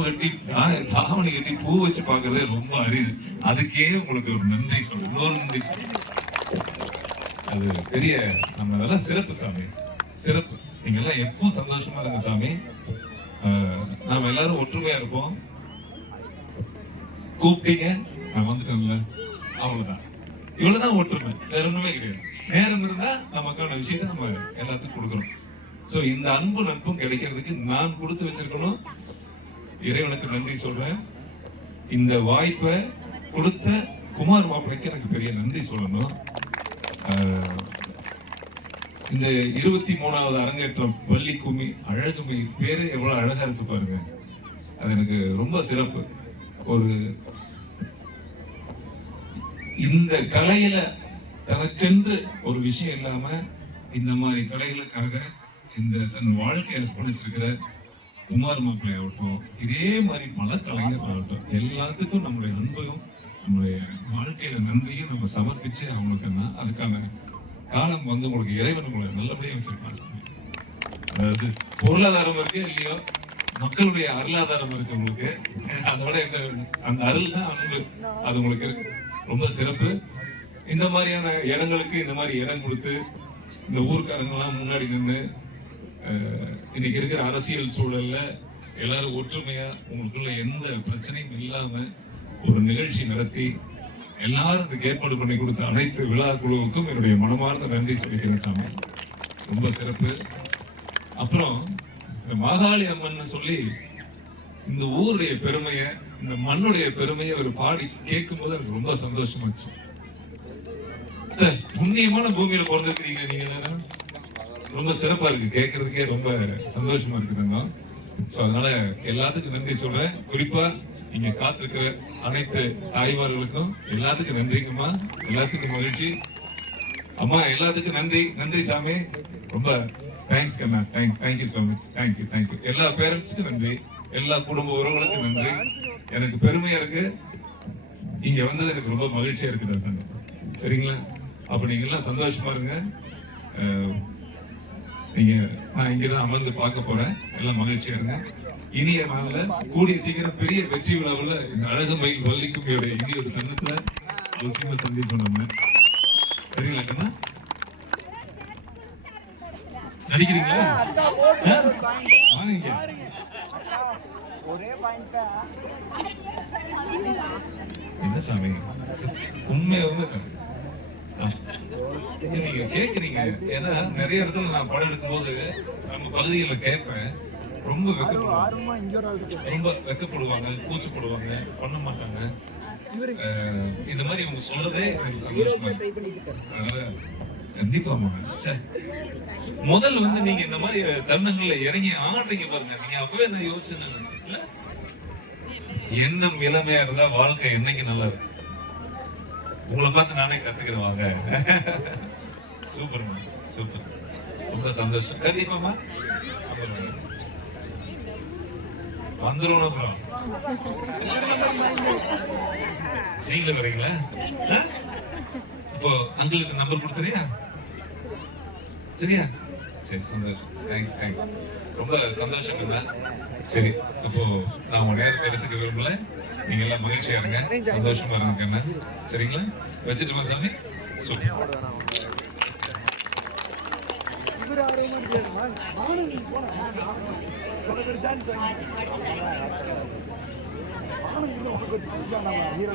புடவை கட்டி தா- கட்டி பூ வச்சு பார்க்கறதே ரொம்ப அரிது. அதுக்கே உங்களுக்கு ஒரு நன்றி சொல்றேன் இன்னொரு நன்றி சொல்றேன் அது பெரிய நம்ம அதெல்லாம் சிறப்பு சாமி. சிறப்பு. நீங்க எல்லாம் எப்பவும் சந்தோஷமா இருங்க சாமி. நாம எல்லாரும் ஒற்றுமையா இருப்போம். கூப்பிட்டீங்க நான் வந்துட்டேன்ல. அவ்வளவுதான். இவ்வளவுதான் ஒற்றுமை. வேற ஒண்ணுமே கிடையாது. நேரம் இருந்தா நமக்கான விஷயத்த நம்ம எல்லாத்துக்கும் கொடுக்கணும். சோ இந்த அன்பு நட்பும் கிடைக்கிறதுக்கு நான் கொடுத்து வச்சிருக்கணும். இறைவனுக்கு நன்றி சொல்றேன். இந்த வாய்ப்பை கொடுத்த குமார் மாப்பிளைக்கு எனக்கு பெரிய நன்றி சொல்லணும். ஆஹ், இந்த இருபத்தி மூணாவது அரங்கேற்றம் வள்ளி கும்மி அழகுமை பேரு எவ்வளவு அழகா இருக்கு பாருங்க. அது எனக்கு ரொம்ப சிறப்பு. ஒரு இந்த கலையில தனக்கென்று ஒரு விஷயம் இல்லாம இந்த மாதிரி கலைகளுக்காக இந்த தன் வாழ்க்கையை அர்ப்பணிச்சிருக்கிற குமார் மாப்பிள்ளை ஆகட்டும் இதே மாதிரி பல கலைஞர்களாகட்டும் ஆகட்டும் எல்லாத்துக்கும் நம்மளுடைய அன்பையும் நம்மளுடைய வாழ்க்கையில நன்றியும் நம்ம சமர்ப்பிச்சு அவங்களுக்குன்னா அதுக்கான காலம் வந்து உங்களுக்கு இறைவன் உங்களை நல்லபடியாக வச்சிருப்பாங்க அதாவது பொருளாதாரம் இருக்கு இல்லையோ மக்களுடைய அருளாதாரம் இருக்கு உங்களுக்கு. அதோட என்ன அந்த அருள் தான் அன்பு. அது உங்களுக்கு இருக்கு. ரொம்ப சிறப்பு. இந்த மாதிரியான இடங்களுக்கு இந்த மாதிரி இடம் கொடுத்து இந்த ஊருக்காரங்கெல்லாம் முன்னாடி நின்று இன்னைக்கு இருக்கிற அரசியல் சூழல்ல எல்லாரும் ஒற்றுமையா உங்களுக்குள்ள எந்த பிரச்சனையும் இல்லாம ஒரு நிகழ்ச்சி நடத்தி எல்லாரும் இதுக்கு ஏற்பாடு பண்ணி கொடுத்த அனைத்து விழா குழுவுக்கும் என்னுடைய மனமார்ந்த நன்றி சொல்லிக்கிறேன் சாமி. ரொம்ப சிறப்பு. அப்புறம் இந்த மாகாளி அம்மன் சொல்லி இந்த ஊருடைய பெருமையை இந்த மண்ணுடைய பெருமையை ஒரு பாடி கேட்கும்போது எனக்கு ரொம்ப சந்தோஷமாச்சு. சார் புண்ணியமான பூமியில பிறந்திருக்கிறீங்க நீங்க எல்லாரும். ரொம்ப சிறப்பா இருக்கு. கேட்கறதுக்கே ரொம்ப சந்தோஷமா இருக்குதுங்க சோ அதனால எல்லாத்துக்கும் நன்றி சொல்றேன். குறிப்பா இங்க காத்திருக்கிற அனைத்து தாய்மார்களுக்கும் எல்லாத்துக்கும் நன்றிங்கம்மா. எல்லாத்துக்கும் மகிழ்ச்சி. அம்மா எல்லாத்துக்கும் நன்றி. நன்றி சாமி. ரொம்ப thanks Kanna. Thank thank you so much thank you thank you எல்லா பேரண்ட்ஸுக்கும் நன்றி. எல்லா குடும்ப உறவுகளுக்கும் நன்றி. எனக்கு பெருமையா இருக்கு. இங்க வந்தது எனக்கு ரொம்ப மகிழ்ச்சியா இருக்குது சரிங்களா? அப்ப நீங்க எல்லாம் சந்தோஷமா இருங்க. நீங்க நான் இங்கதான் அமர்ந்து பார்க்க போறேன் எல்லாம் மகிழ்ச்சியா இருங்க இனிய நாள்ல கூடிய சீக்கிரம் பெரிய வெற்றி விழாவில் இந்த அழகு மயில் வள்ளிக்கும் இனி ஒரு தருணத்துல அவசியமா சந்திப்போம் நம்ம சரிங்களா கண்ணா நடிக்கிறீங்களா? வாங்க இங்க. என்ன சாமி உண்மையா உண்மை தான். ஆ. இது நீங்க கேக்குறீங்க. ஏன்னா நிறைய இடத்துல நான் படம் எடுக்கும்போது நம்ம பகுதிகளில் கேட்பேன். ரொம்ப வெக்கப்படுவாங்க. ரொம்ப வெக்கப்படுவாங்க கூச்சப்படுவாங்க பண்ண மாட்டாங்க. இந்த மாதிரி அவங்க சொல்றதே எனக்கு சந்தோஷமா அதனால கண்டிப்பா சார் சே. முதல்ல வந்து நீங்க இந்த மாதிரி தருணங்கள்ல இறங்கி ஆடுறீங்க பாருங்க. நீங்க அப்பவே நான் யோசிச்சேன் இல்ல எண்ணம் இளமையா இருந்தா வாழ்க்கை என்னைக்கு நல்லா இருக்கும்? உங்களை பார்த்து நானே கத்துக்கிறேன் வாங்க. சூப்பர்மா சூப்பர். ரொம்ப சந்தோஷம். கண்டிப்பாமா அப்புறம் வந்துடும் அப்புறம் நீங்களும் வரீங்களா? இப்போ அங்கிளுக்கு நம்பர் கொடுத்துறியா? சரியா? சரி சந்தோஷம். தேங்க்ஸ் தேங்க்ஸ் ரொம்ப சந்தோஷம் சரி அப்போ நான் உங்க நேரத்தை எடுத்துக்க விரும்பல. நீங்க எல்லாம் மகிழ்ச்சியா இருங்க. சந்தோஷமா இருங்க கண்ணா சரிங்களா? வச்சுட்டுமா சாமி? சூப்பர். இவர் ஹீரோ